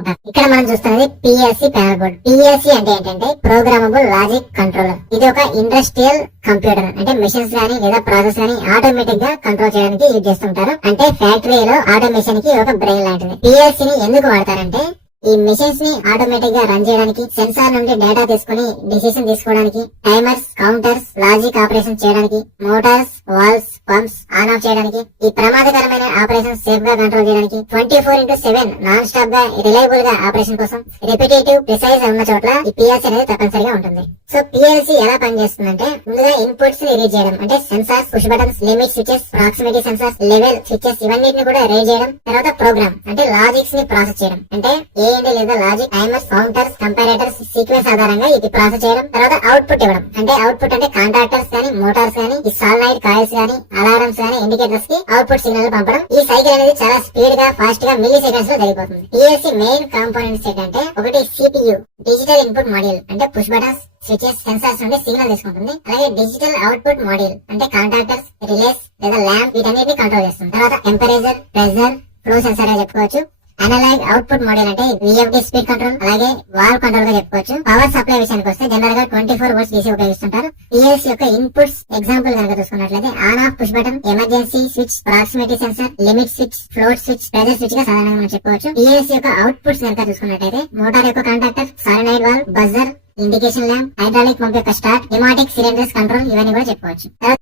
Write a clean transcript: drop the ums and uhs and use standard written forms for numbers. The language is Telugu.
ఉంటారు. ఇక్కడ మనం చూస్తున్నది పిఎల్సి ప్యానల్ బోర్డ్. పిఎల్సి అంటే ఏంటంటే ప్రోగ్రామబుల్ లాజిక్ కంట్రోలర్. ఇది ఒక ఇండస్ట్రియల్ కంప్యూటర్, అంటే మెషిన్స్ గానీ లేదా ప్రాసెస్ గానీ ఆటోమేటిక్ గా కంట్రోల్ చేయడానికి యూజ్ చేస్తుంటారు. అంటే ఫ్యాక్టరీలో ఆటోమేషన్ కి ఒక బ్రెయిన్ లాంటిది. పిఎల్సి ని ఎందుకు వాడతారంటే ఈ మెషిన్స్ ని ఆటోమేటిక్ గా రన్ చేయడానికి, సెన్సార్ నుండి డేటా తీసుకుని డెసిషన్ తీసుకోవడానికి, టైమర్స్, కౌంటర్స్, లాజిక్ ఆపరేషన్ చేయడానికి, Motors, valves, pumps on off చేయడానికి, ఈ ప్రమాదకరమైన ఆపరేషన్ సేఫ్ గా కంట్రోల్ చేయడానికి 24/7 నాన్ స్టాప్ గా రిలయబుల్ గా ఆపరేషన్ కోసం రిపిటేటివ్ ప్రిసైజ్ ఉన్న చోట్ల ఈ పిఎల్సి అనేది తప్పనిసరిగా ఉంటుంది. సో పిఎల్సి ఎలా పనిచేస్తుందంటే ముందుగా ఇన్పుట్స్ ని రీడ్ చేయడం, అంటే sensors, push buttons, limit switches, proximity sensors, level switches ఇవన్నిటిని కూడా రీడ్ చేయడం. తర్వాత ప్రోగ్రామ్ అంటే లాజిక్స్ ని ప్రాసెస్ చేయడం, అంటే లేదా లాజిక్, టైమర్స్, కౌంటర్స్, కంపారేటర్స్ సీక్వెన్స్ ఆధారంగా ఇది ప్రాసెస్ చేయడం. తర్వాత అవుట్పుట్ ఇవ్వడం, అంటే అవుట్పుట్ అంటే కాంటాక్టర్స్ గానీ, మోటార్స్ గానీ, ఈ సాలినాయిడ్ కాయిల్స్ గానీ, అలారమ్స్ గానీ, ఇండికేటర్స్ కి అవుట్పుట్ సిగ్నల్ పంపడం. ఈ సైకిల్ అనేది చాలా స్పీడ్ గా, ఫాస్ట్ గా మిల్లీ సెకండ్స్ లో జరిగిపోతుంది. పిఎల్సి మెయిన్ కాంపోనెంట్స్ ఏంటంటే ఒకటి సిపియు, డిజిటల్ ఇన్పుట్ మాడ్యూల్, అంటే పుష్ బటన్స్, స్విచెస్, సెన్సార్స్ నుండి సిగ్నల్ తీసుకుంటుంది. అలాగే డిజిటల్ అవుట్పుట్ మాడ్యూల్ అంటే కాంటాక్టర్స్, రిలేస్ లేదా ల్యాంప్ వీటన్నిటిని కంట్రోల్ చేస్తుంది. తర్వాత టెంపరేచర్, ప్రెషర్, ఫ్లో సెన్సార్ గా చెప్పుకోవచ్చు. అనలాగ్ అవుట్పుట్ మోడల్ అంటే విఎఫ్డి స్పీడ్ కంట్రోల్, అలాగే వాల్వ్ కంట్రోల్ గా చెప్పుకోవచ్చు. పవర్ సప్లై విషయానికి వస్తే జనరల్ గా 24 volts DC ఉపయోగిస్తుంటారు. పిఎల్సి యొక్క ఇన్పుట్స్ ఎగ్జాంపుల్ కనుక చూసుకున్నట్లయితే on off push button, emergency switch, proximity sensor, limit switch, float switch, pressure switch గా సాధారణంగా మనం చెప్పుకోవచ్చు. పిఎల్సి యొక్క అవుట్పుట్స్ కనుక చూసుకున్నట్లయితే మోటార్ యొక్క contactor, solenoid valve, buzzer, indication lamp, hydraulic pump యొక్క స్టార్ట్, న్యూమాటిక్ సిలిండర్స్ కంట్రోల్ ఇవన్నీ కూడా చెప్పుకోవచ్చు.